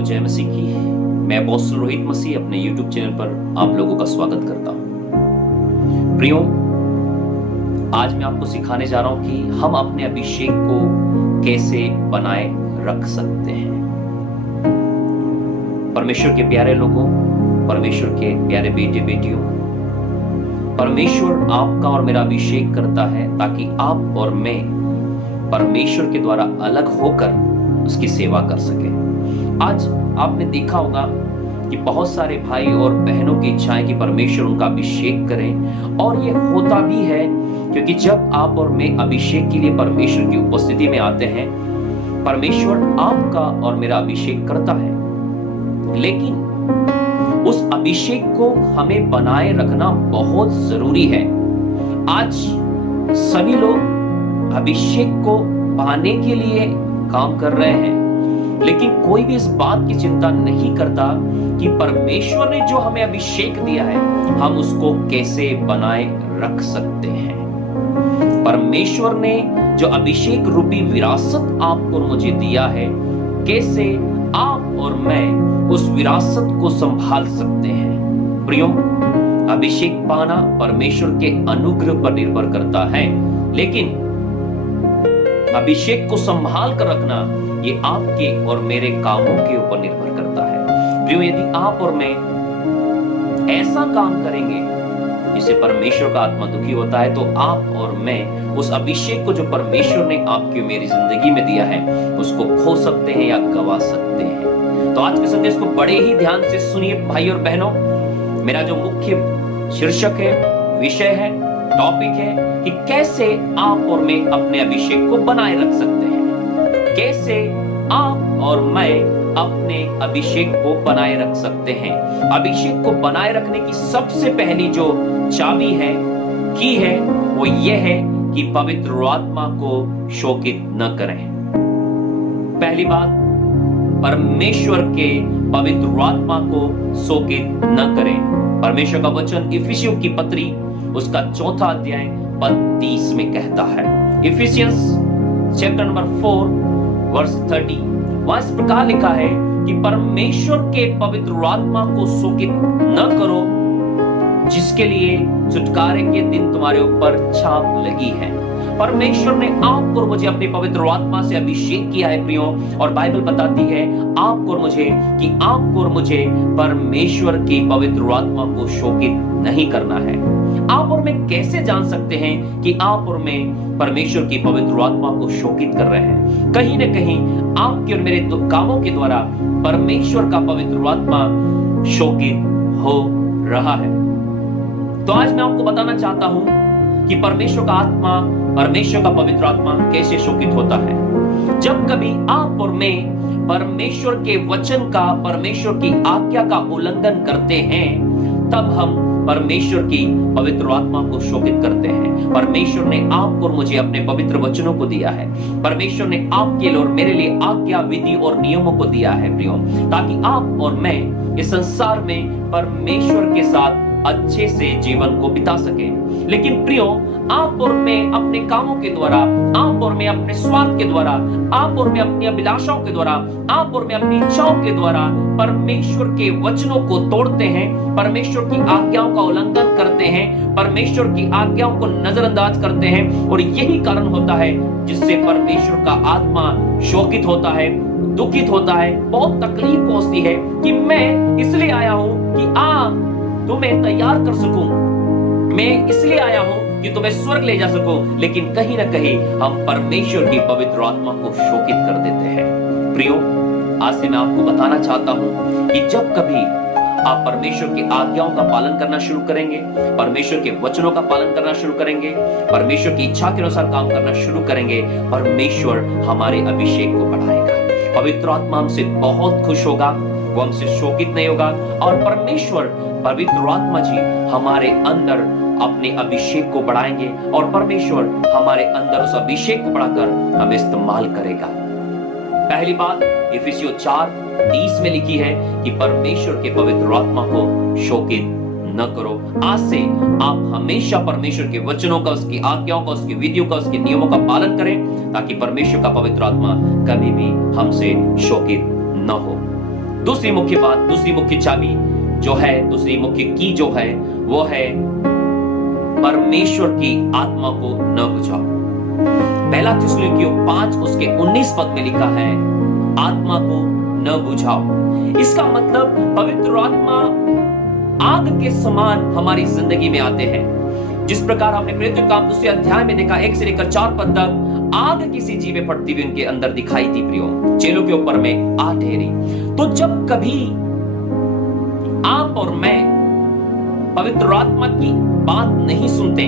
को जय मसीह की। मैं अपोस्टल रोहित मसीह अपने YouTube चैनल पर आप लोगों का स्वागत करता हूं। प्रियो, आज मैं आपको सिखाने जा रहा हूं कि हम अपने अभिषेक को कैसे बनाए रख सकते हैं। परमेश्वर के प्यारे लोगों, परमेश्वर के प्यारे बेटे बेटियों, परमेश्वर आपका और मेरा अभिषेक करता है ताकि आप और मैं परमेश्वर के द्वारा अलग होकर उसकी सेवा कर सके। आज आपने देखा होगा कि बहुत सारे भाई और बहनों की इच्छा है कि परमेश्वर उनका अभिषेक करें, और ये होता भी है क्योंकि जब आप और मैं अभिषेक के लिए परमेश्वर की उपस्थिति में आते हैं, परमेश्वर आपका और मेरा अभिषेक करता है। लेकिन उस अभिषेक को हमें बनाए रखना बहुत जरूरी है। आज सभी लोग अभिषेक को पाने के लिए काम कर रहे हैं, लेकिन कोई भी इस बात की चिंता नहीं करता कि परमेश्वर ने जो हमें अभिषेक दिया है हम उसको कैसे बनाए रख सकते हैं। परमेश्वर ने जो अभिषेक रूपी विरासत आपको और मुझे दिया है, कैसे आप और मैं उस विरासत को संभाल सकते हैं। प्रियो, अभिषेक पाना परमेश्वर के अनुग्रह पर निर्भर करता है, लेकिन अभिषेक को संभाल कर रखना ये आपके और मेरे कामों के ऊपर निर्भर करता है। प्रियो, यदि आप और मैं ऐसा काम करेंगे जिससे परमेश्वर का आत्मा दुखी होता है, तो आप और मैं उस अभिषेक को जो परमेश्वर ने आपकी मेरी जिंदगी में दिया है उसको खो सकते हैं या गवा सकते हैं। तो आज के संदेश को बड़े ही ध्यान से सुनिए भाई और बहनों। मेरा जो मुख्य शीर्षक है, विषय है, टॉपिक है कि कैसे आप और मैं अपने अभिषेक को बनाए रख सकते हैं। कैसे आप और मैं अपने अभिषेक को बनाए रख सकते हैं। अभिषेक को बनाए रखने की सबसे पहली जो चाबी है, की है, वो ये है कि पवित्र आत्मा को शोकित न करें। पहली बात, परमेश्वर के पवित्र आत्मा को शोकित न करें। परमेश्वर का वचन इफिसियों की पत्री उसका 4 अध्याय पद 30 में कहता है। इफिसियंस चैप्टर नंबर 4 वर्स 30, वहां इस प्रकार लिखा है कि परमेश्वर के पवित्र आत्मा को शोकित न करो, जिसके लिए छुटकारे के दिन तुम्हारे ऊपर छाप लगी है। परमेश्वर ने आपको और मुझे अपने पवित्र आत्मा से अभिषेक किया है प्रियो, और बाइबल बताती है आपको और मुझे कि आपको और मुझे परमेश्वर की पवित्र आत्मा को शोकित नहीं करना है। आप और मैं कैसे जान सकते हैं कि आप और मैं परमेश्वर की पवित्र आत्मा को शोकित कर रहे हैं? कहीं ना कहीं आपके और मेरे कामों के द्वारा परमेश्वर का पवित्र आत्मा शोकित हो रहा है। तो आज मैं आपको बताना चाहता हूं कि परमेश्वर का आत्मा, परमेश्वर का पवित्र आत्मा कैसे शोकित होता है। जब कभी आप और मैं परमेश्वर के वचन का, परमेश्वर की आज्ञा का उल्लंघन करते हैं, तब हम परमेश्वर की पवित्र आत्मा को शोकित करते हैं। परमेश्वर ने आपको और मुझे अपने पवित्र वचनों को दिया है। परमेश्वर ने आपके लिए और मेरे लिए आज्ञा, विधि और नियमों को दिया है प्रियो, ताकि आप और मैं इस संसार में परमेश्वर के साथ अच्छे से जीवन को बिता सके। लेकिन प्रियो, आप और मैं अपने कामों के द्वारा, आप और मैं अपने स्वार्थ के द्वारा, आप और मैं अपनी अभिलाषाओं के द्वारा, आप और मैं अपनी इच्छाओं के द्वारा परमेश्वर के वचनों को तोड़ते हैं, परमेश्वर की आज्ञाओं का उल्लंघन करते हैं, परमेश्वर की आज्ञाओं को नजरअंदाज करते हैं, और यही कारण होता है जिससे परमेश्वर का आत्मा शोकित होता है, दुखित होता है, बहुत तकलीफ पहुंचती है कि मैं इसलिए आया हूं कि तुम्हें तैयार कर सकूं, मैं इसलिए आया हूं कि तुम्हें स्वर्ग ले जा सकूं, लेकिन कहीं ना कहीं हम परमेश्वर की पवित्र आत्मा को शोकित कर देते हैं। प्रियो, आज से मैं आपको बताना चाहता हूं कि जब कभी आप परमेश्वर की आज्ञाओं का पालन करना शुरू करेंगे, परमेश्वर के वचनों का पालन करना शुरू करेंगे, परमेश्वर की इच्छा के अनुसार काम करना शुरू करेंगे, परमेश्वर हमारे अभिषेक को बढ़ाएगा। पवित्र आत्मा हमसे बहुत खुश होगा, वो हमसे शोकित नहीं होगा, और परमेश्वर पवित्र आत्मा जी हमारे अंदर अपने अभिषेक को बढ़ाएंगे, और परमेश्वर हमारे अंदर उस अभिषेक को बढ़ाकर हमें इस्तेमाल करेगा। पहली बात इफिसियों 4:30 में लिखी है कि परमेश्वर के पवित्र आत्मा को शोकित न करो। आज से आप हमेशा परमेश्वर के वचनों का, उसकी आज्ञाओं का, उसकी विधियों का, उसके नियमों का पालन करें, ताकि परमेश्वर का पवित्र आत्मा कभी भी हमसे शोकित न हो। दूसरी मुख्य बात, दूसरी मुख्य चाबी जो है, दूसरी मुख्य की जो है, वो है परमेश्वर की आत्मा को न बुझाओ। पहला थिस्सलुनीकियों 5 उसके 19 पद में लिखा है, आत्मा को न बुझाओ। इसका मतलब पवित्र आत्मा आग के समान हमारी जिंदगी में आते हैं। जिस प्रकार हमने प्रेरितों के काम 2 अध्याय में देखा, 1 से लेकर 4 पद तक आग किसी जीव में फटती हुई उनके अंदर दिखाई थी प्रियो, चेलों के ऊपर में आ ठहरी। तो जब कभी आप और मैं पवित्र आत्मा की बात नहीं सुनते,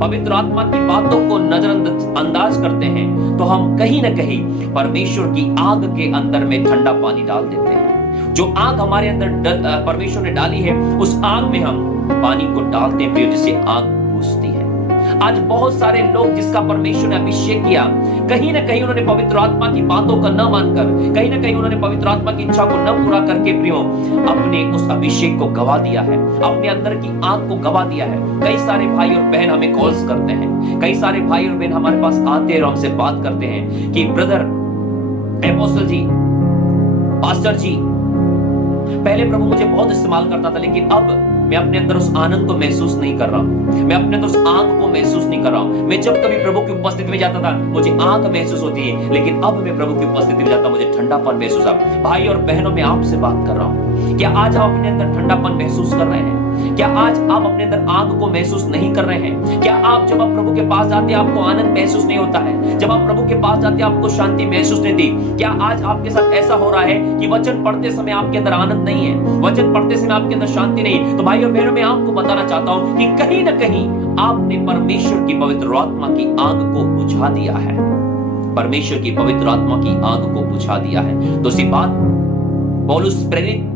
पवित्र आत्मा की बातों को नजरअंदाज करते हैं, तो हम कहीं ना कहीं परमेश्वर की आग के अंदर में ठंडा पानी डाल देते हैं। जो आग हमारे अंदर परमेश्वर ने डाली है, उस आग में हम पानी को डालते हैं प्रियो, जिससे आग बुझती है। आज बहुत सारे लोग जिसका परमेश्वर ने अभिषेक किया, कहीं ना कहीं उन्होंने पवित्र आत्मा की बातों का न मानकर, कहीं ना कहीं उन्होंने पवित्र आत्मा की इच्छा को न पूरा करके प्रियो अपने उस अभिषेक को गवा दिया है, अपने अंदर की आग को गवा दिया है। कई सारे भाई और बहन हमें कॉल्स करते हैं, कई सारे भाई और बहन हमारे पास आते हैं और हमसे बात करते हैं कि ब्रदर, एपोस्टल जी, पास्टर जी, पहले प्रभु मुझे बहुत इस्तेमाल करता था, लेकिन अब मैं अपने अंदर उस आनंद को महसूस नहीं कर रहा हूं, मैं अपने अंदर उस आग को महसूस नहीं कर रहा हूं। मैं जब कभी प्रभु की उपस्थिति में जाता था, मुझे आग महसूस होती है, लेकिन अब मैं प्रभु की उपस्थिति में जाता, मुझे ठंडापन महसूस होता। भाई और बहनों, मैं आपसे बात कर रहा हूं, क्या आज आप अपने अंदर ठंडापन महसूस कर रहे हैं? क्या आज आप अपने अंदर आग को महसूस नहीं कर रहे हैं? क्या आप जब आप प्रभु के पास जाते हैं आपको आनंद महसूस नहीं होता है? जब आप प्रभु के पास जाते हैं आपको शांति महसूस नहीं होती? क्या आज आपके साथ ऐसा हो रहा है कि वचन पढ़ते समय आपके अंदर आनंद नहीं है, वचन पढ़ते समय आपके अंदर शांति नहीं? तो भाई और बहनों, मैं आपको बताना चाहता हूं कि कहीं ना कहीं आपने परमेश्वर की पवित्र आत्मा की आग को बुझा दिया है, परमेश्वर की पवित्र आत्मा की आग को बुझा दिया है। दूसरी बात, पौलुस प्रेरित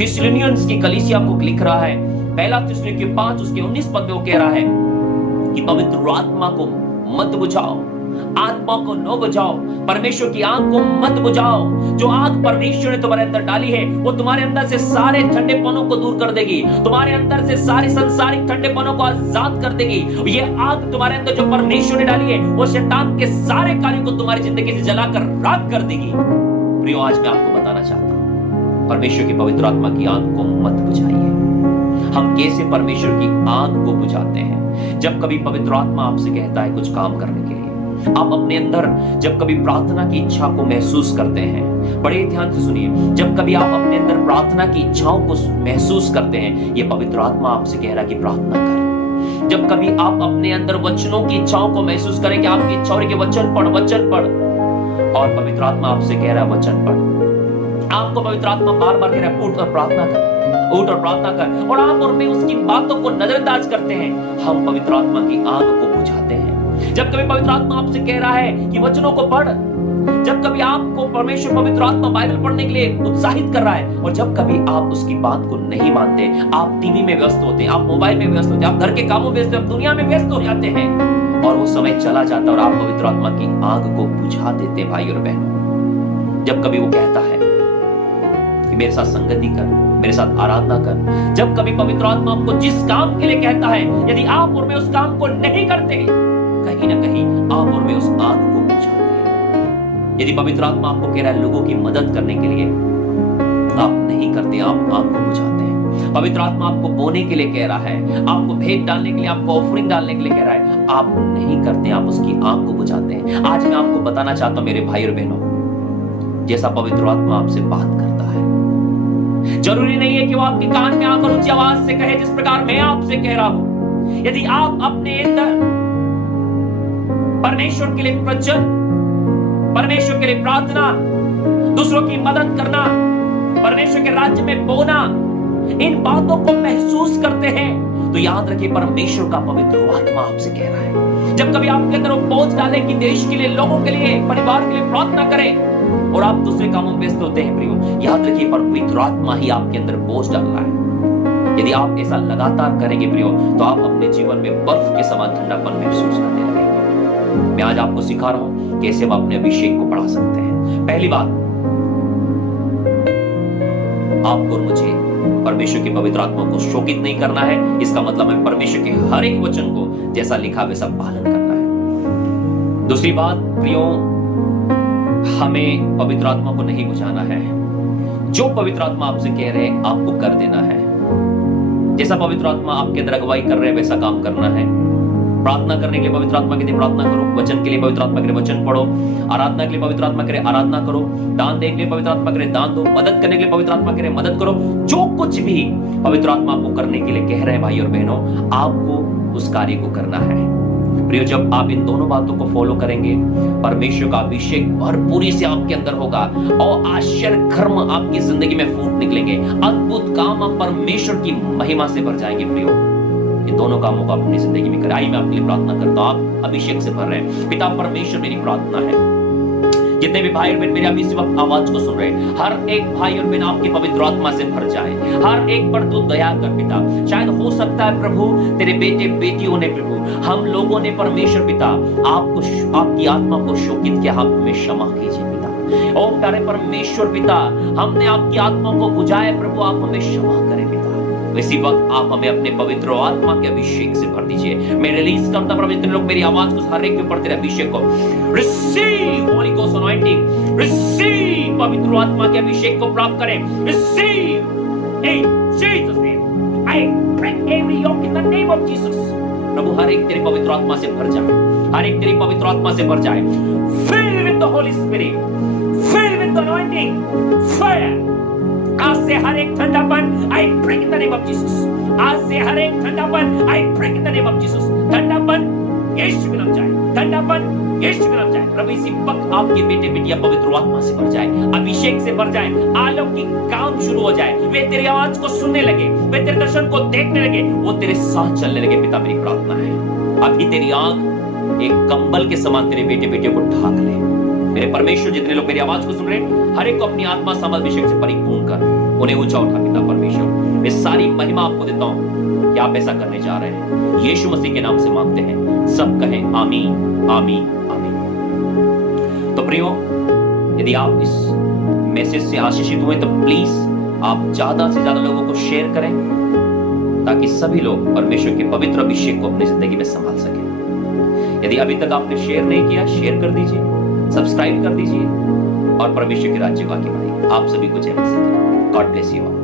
थिस्सलुनीकियों की कलीसिया को लिख रहा है, पहला थिस्सलुनीकियों 5 उसके 19 पद में वो कह रहा है कि पवित्र आत्मा को मत बुझाओ, आत्मा को न बुझाओ, परमेश्वर की आग को मत बुझाओ। जो आग परमेश्वर ने तुम्हारे अंदर डाली है, वो तुम्हारे अंदर से सारे ठंडेपनों को दूर कर देगी, तुम्हारे अंदर से सारी सांसारिक ठंडेपनों को आजाद कर देगी। ये आग तुम्हारे अंदर जो परमेश्वर ने डाली है, वो शैतान के सारे कार्यों को तुम्हारी जिंदगी से जलाकर राख कर देगी। प्रियो, आज मैं आपको बताना चाहता हूं, परमेश्वर की पवित्र आत्मा की आग को मत बुझाइए। हम कैसे परमेश्वर की आग को बुझाते हैं? जब कभी पवित्र आत्मा आपसे कहता है कुछ काम करने के लिए, आप अपने अंदर जब कभी प्रार्थना की इच्छा को महसूस करते हैं, बड़े ध्यान से सुनिए, जब कभी आप अपने अंदर प्रार्थना की इच्छाओं को महसूस करते हैं, ये पवित्र आत्मा आपसे कह रहा है कि प्रार्थना कर। जब कभी आप अपने अंदर वचनों की इच्छाओं को महसूस करें कि आपकी इच्छा हो रही है कि वचन पढ़, वचन पढ़, और पवित्र आत्मा आपसे कह रहा है वचन पढ़, आपको पवित्र आत्मा बार बार कह रहा है उठ और प्रार्थना कर, उठ और प्रार्थना कर, और आप और मैं उसकी बातों को नजरअंदाज करते हैं, हम पवित्र आत्मा की आग को बुझाते हैं। जब कभी पवित्र आत्मा आपसे कह रहा है कि वचनों को पढ़, जब कभी आपको परमेश्वर पवित्र आत्मा बाइबल पढ़ने के लिए उत्साहित कर रहा है, और जब कभी आप उसकी बात को नहीं मानते, आप टीवी में व्यस्त होते हैं, आप मोबाइल में व्यस्त होते हैं, आप घर के कामों में व्यस्त, आप दुनिया में व्यस्त हो जाते हैं, और वो समय चला जाता है और आप पवित्र आत्मा की आग को बुझा देते हैं। भाई और बहनों, जब कभी वो कहता है कि मेरे साथ संगति कर, मेरे साथ आराधना कर, जब कभी पवित्र आत्मा आपको जिस काम के लिए कहता है, यदि आप और मैं उस काम को नहीं करते, कहीं ना कहीं आप और मैं उस आग को बुझाते हैं। यदि पवित्र आत्मा आपको कह रहा है लोगों की मदद करने के लिए, आप नहीं करते, आप आग को बुझाते हैं। पवित्र आत्मा आपको बोने के लिए कह रहा है, आपको भेंट डालने के लिए, आपको ऑफरिंग डालने के लिए कह रहा है, आप नहीं करते, आप उसकी आग को बुझाते हैं। आज मैं आपको बताना चाहता हूं मेरे भाई और बहनों, जैसा पवित्र आत्मा आपसे बात करता है, जरूरी नहीं है कि वो आपके कान में आकर ऊंची आवाज से कहे जिस प्रकार मैं आपसे कह रहा हूं। यदि आप अपने अंदर परमेश्वर के लिए वचन, परमेश्वर के लिए प्रार्थना, दूसरों की मदद करना, परमेश्वर के राज्य में बोना, इन बातों को महसूस करते हैं, तो याद रखिए परमेश्वर का पवित्र आत्मा आपसे कह रहा है। जब कभी आपके अंदर वो बोझ डाले कि देश के लिए, लोगों के लिए, परिवार के लिए प्रार्थना करें, और आप दूसरे कामों में व्यस्त होते हैं, प्रियो, याद रखिए पवित्र आत्मा ही आपके अंदर बोझ डाल रहा है। यदि आप ऐसा लगातार करेंगे प्रियो, तो आप अपने जीवन में बर्फ के समान ठंडापन महसूस करने लगेंगे। मैं आज आपको सिखा रहा हूं कैसे हम अपने अभिषेक को बढ़ा सकते हैं। पहली बात, आपको और मुझे परमेश्वर की पवित्र आत्मा को शोकित नहीं करना है। इसका मतलब है परमेश्वर के हर एक वचन को जैसा लिखा वैसा पालन करना है। दूसरी बात प्रियो, हमें पवित्र आत्मा को नहीं बुझाना है। जो पवित्र आत्मा आपसे कह रहे हैं आपको कर देना है। जैसा पवित्र आत्मा आपके अंदर अगुवाई कर रहे हैं वैसा काम करना है। प्रार्थना करने के लिए पवित्र आत्मा के लिए प्रार्थना करो, वचन के लिए पवित्र आत्मा के लिए वचन पढ़ो, आराधना के लिए पवित्र आत्मा के लिए आराधना करो, दान देने के लिए पवित्र आत्मा के लिए दान दो, मदद करने के लिए पवित्र आत्मा के लिए मदद करो। जो कुछ भी पवित्र आत्मा आपको करने के लिए कह रहे हैं भाई और बहनों, आपको उस कार्य को करना है। प्रियो, जब आप इन दोनों बातों को फॉलो करेंगे, परमेश्वर का अभिषेक भरपूरी से आपके अंदर होगा और आश्चर्य कर्म आपकी जिंदगी में फूट निकलेंगे। अद्भुत काम आप परमेश्वर की महिमा से भर जाएंगे। प्रियो, ये दोनों कामों को अपनी जिंदगी में करें। आइए मैं आपके लिए प्रार्थना करता हूं। आप अभिषेक से भर रहे हैं। पिता परमेश्वर, मेरी प्रार्थना है जितने भी भाई और बहन मेरे अभी इस वक्त आवाज को सुन रहे हैं, हर एक भाई और बहन आपकी पवित्र आत्मा से भर जाए। हर एक पर तू दया कर पिता। शायद हो सकता है प्रभु तेरे बेटे बेटियों ने, प्रभु हम लोगों ने परमेश्वर पिता आपको, आपकी आत्मा को शोकित किया, आप हमें क्षमा कीजिए पिता। ओ प्यारे परमेश्वर पिता, हमने आपकी आत्मा को बुझाया, प्रभु आप हमें क्षमा करें पिता। इसी वक्त आप हमें अपने पवित्र आत्मा के अभिषेक से भर दीजिए। मैं रिलीज करता प्रभु, जितने लोग मेरी आवाज को, हर एक के ऊपर तेरे अभिषेक को receive, holy ghost anointing receive, पवित्र आत्मा के अभिषेक को प्राप्त करें। Receive in Jesus name, I break every yoke in the name of Jesus. प्रभु हर एक तेरे पवित्र आत्मा से भर जाए, हर एक तेरी पवित्र आत्मा से भर जाए। Fill with the holy spirit, fill with the anointing fire. आज से हर एक ठंडापन I break in the name of Jesus. आज से हर एक ठंडापन I break in the name of Jesus. ठंडापन यीशु के नाम जाए, ठंडापन यीशु के नाम जाए। प्रभु इसी वक्त आपके बेटे बेटियां पवित्र आत्मा से भर जाए, अभिषेक से भर जाए, अलौकिक काम शुरू हो जाए। वे तेरी आवाज को सुनने लगे, वे तेरे दर्शन को देखने लगे, वो तेरे साथ चलने लगे। पिता मेरी प्रार्थना है अभी तेरी आंख एक कंबल के समान तेरे बेटे बेटियों को ढाक ले। मेरे परमेश्वर, जितने लोग मेरी आवाज को सुन रहे हैं, हर एक को अपनी आत्मा समझ अभिषेक से परिपूर्ण कर, उन्हें ऊंचा उठा पिता परमेश्वर। मैं सारी महिमा आपको देता हूं कि आप ऐसा करने जा रहे हैं। यीशु मसीह के नाम से मांगते हैं, सब कहें आमीन आमीन आमीन। तो प्रियो, यदि आप इस मैसेज से आशीषित हुए तो प्लीज आप ज्यादा से ज्यादा लोगों को शेयर करें, ताकि सभी लोग परमेश्वर के पवित्र अभिषेक को अपनी जिंदगी में संभाल सकें। यदि अभी तक आपने शेयर नहीं किया, शेयर कर दीजिए, सब्सक्राइब कर दीजिए और परमेश्वर के राज्य को आगे बढ़ाइए। आप सभी को जय मसीह। God bless you all.